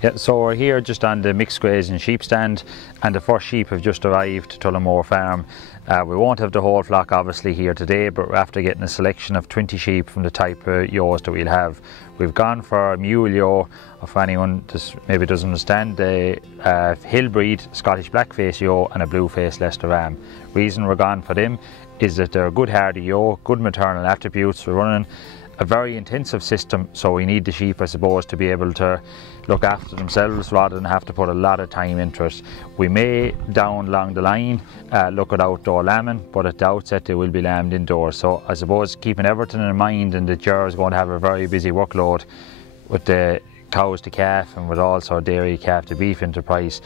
Yeah, so we're here just on the mixed grazing sheep stand, and the first sheep have just arrived to Tullamore Farm. We won't have the whole flock obviously here today, but we're after getting a selection of 20 sheep from the type of ewes that we'll have. We've gone for a mule ewe, or for anyone that maybe doesn't understand, the hill breed Scottish blackface ewe and a blueface Leicester ram. Reason we're gone for them is that they're a good hardy ewe, good maternal attributes. We're running a very intensive system, so we need the sheep, I suppose, to be able to look after themselves rather than have to put a lot of time into it. We may down along the line look at outdoor lambing, but at the outset they will be lambed indoors. So I suppose keeping everything in mind, and the Ger is going to have a very busy workload with the cows to calf and with also dairy calf to beef enterprise.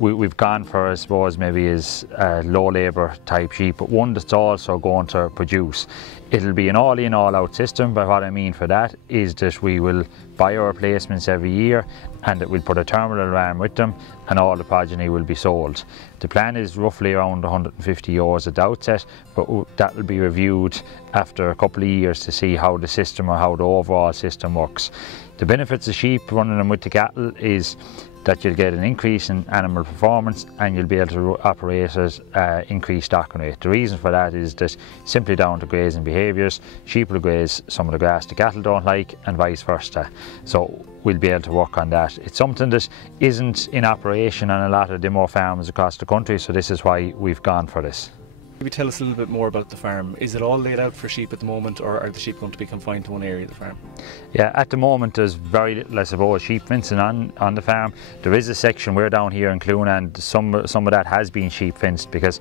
We've gone for, I suppose, maybe as low labour type sheep, but one that's also going to produce. It'll be an all-in, all-out system, but what I mean for that is that we will buy our replacements every year, and that we'll put a terminal ram with them, and all the progeny will be sold. The plan is roughly around 150 ewes at the outset, but that will be reviewed after a couple of years to see how the system, or how the overall system works. The benefits of sheep running them with the cattle is that you'll get an increase in animal performance, and you'll be able to operate at increased stocking rate. The reason for that is that simply down to grazing behaviours. Sheep will graze some of the grass the cattle don't like, and vice versa. So we'll be able to work on that. It's something that isn't in operation on a lot of demo farms across the country, so this is why we've gone for this. Maybe tell us a little bit more about the farm. Is it all laid out for sheep at the moment, or are the sheep going to be confined to one area of the farm? Yeah, at the moment there's very little, I suppose, sheep fencing on the farm. There is a section, we're down here in Cluna, and some of that has been sheep fenced, because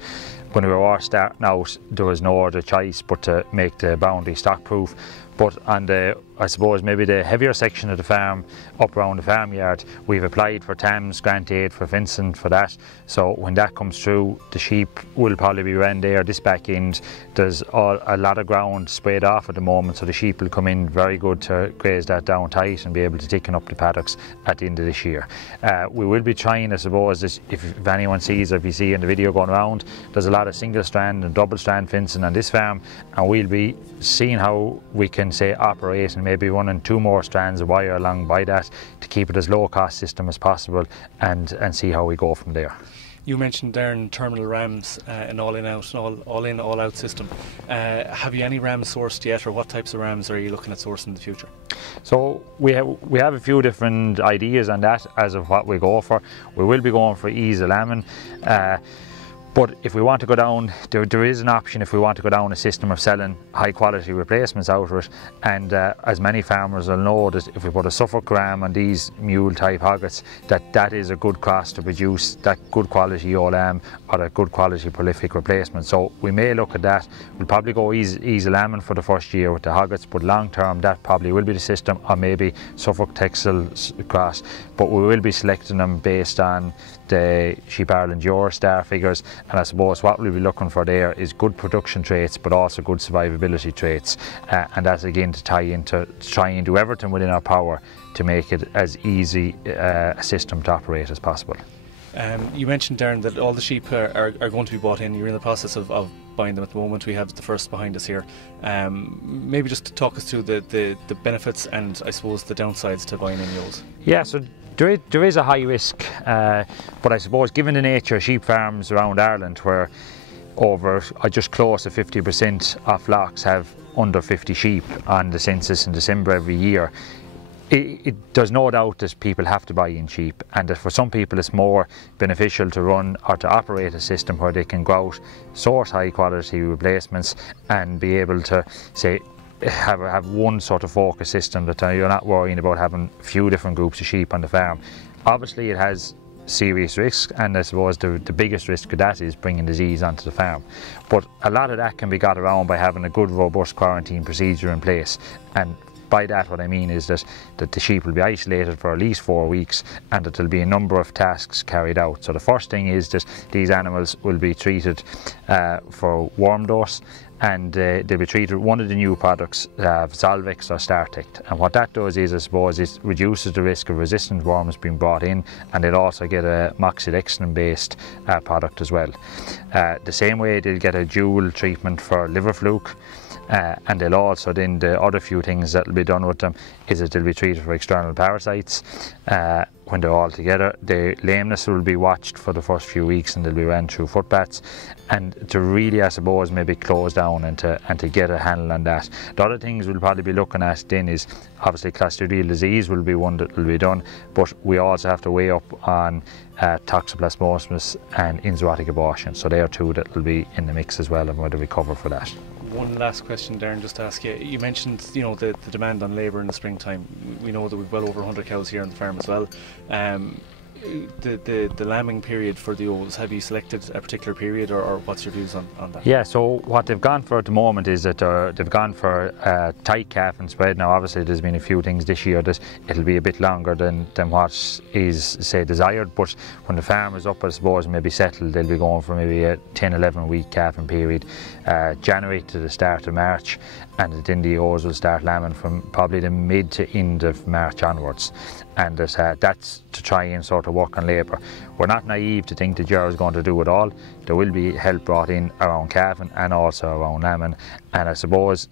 when we were starting out there was no other choice but to make the boundary stock proof. But on the, I suppose, maybe the heavier section of the farm, up around the farmyard, we've applied for TAMS grant aid for fencing for that. So when that comes through, the sheep will probably be ran there. This back end, there's a lot of ground sprayed off at the moment, so the sheep will come in very good to graze that down tight and be able to thicken up the paddocks at the end of this year. We will be trying, I suppose, if anyone sees, or if you see in the video going around, there's a lot of single strand and double strand fencing on this farm, and we'll be seeing how we can say operate and maybe running 2 more strands of wire along by that to keep it as low cost system as possible, and see how we go from there. You mentioned there in terminal rams, an all-in, all-out system. Have you any rams sourced yet, or what types of rams are you looking at sourcing in the future? So we have a few different ideas on that as of what we go for. We will be going for ease of lambing. But if we want to go down, there is an option if we want to go down a system of selling high quality replacements out of it. And as many farmers will know, that if we put a Suffolk ram on these mule type hoggets, that is a good cross to produce that good quality ewe lamb, or a good quality prolific replacement. So we may look at that. We'll probably go easy lambing for the first year with the hoggets, but long term that probably will be the system, or maybe Suffolk Texel cross. But we will be selecting them based on the Sheep Ireland Eurostar figures, and I suppose what we'll be looking for there is good production traits, but also good survivability traits, and that's again to tie into try and do everything within our power to make it as easy a system to operate as possible. You mentioned, Darren, that all the sheep are going to be bought in. You're in the process of buying them at the moment. We have the first behind us here. Maybe just to talk us through the benefits and, I suppose, the downsides to buying in ewes. Yeah, so there is a high risk, but I suppose given the nature of sheep farms around Ireland, where just close to 50% of flocks have under 50 sheep on the census in December every year, there's no doubt that people have to buy in sheep, and that for some people it's more beneficial to run or to operate a system where they can go out, source high quality replacements, and be able to say have one sort of focus system, that you're not worrying about having a few different groups of sheep on the farm. Obviously it has serious risks, and I suppose the biggest risk of that is bringing disease onto the farm. But a lot of that can be got around by having a good robust quarantine procedure in place, and by that what I mean is that the sheep will be isolated for at least 4 weeks, and that there'll be a number of tasks carried out. So the first thing is that these animals will be treated for worm dose, and they'll be treated with one of the new products, Solvex or Startect. And what that does is, I suppose, it reduces the risk of resistant worms being brought in, and they'll also get a moxidectin based product as well. The same way they'll get a dual treatment for liver fluke, and they'll also then, the other few things that will be done with them is that they'll be treated for external parasites when they're all together. The lameness will be watched for the first few weeks and they'll be ran through foot baths, and to really, I suppose, maybe close down and to get a handle on that. The other things we'll probably be looking at then is obviously Clostridial disease will be one that will be done, but we also have to weigh up on toxoplasmosis and enzootic abortion. So they are two that will be in the mix as well, and whether we cover for that. One last question, Darren, just to ask you. You mentioned, the demand on labour in the springtime. We know that we've well over 100 cows here on the farm as well. The lambing period for the ewes, have you selected a particular period, or what's your views on that? Yeah, so what they've gone for at the moment is that they've gone for tight calf and spread. Now obviously there's been a few things this year that it'll be a bit longer than what is, say, desired, but when the farm is up, I suppose, maybe settled, they'll be going for maybe a 10-11 week calving period, January to the start of March, and then the ewes will start lambing from probably the mid to end of March onwards. And that's to try and sort of work on labour. We're not naive to think that Ger is going to do it all. There will be help brought in around calving and also around lambing, and I suppose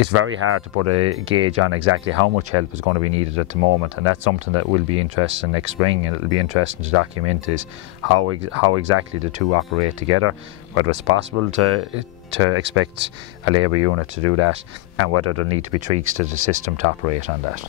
it's very hard to put a gauge on exactly how much help is going to be needed at the moment, and that's something that will be interesting next spring, and it'll be interesting to document is how exactly the two operate together, whether it's possible to expect a labour unit to do that, and whether there need to be tweaks to the system to operate on that.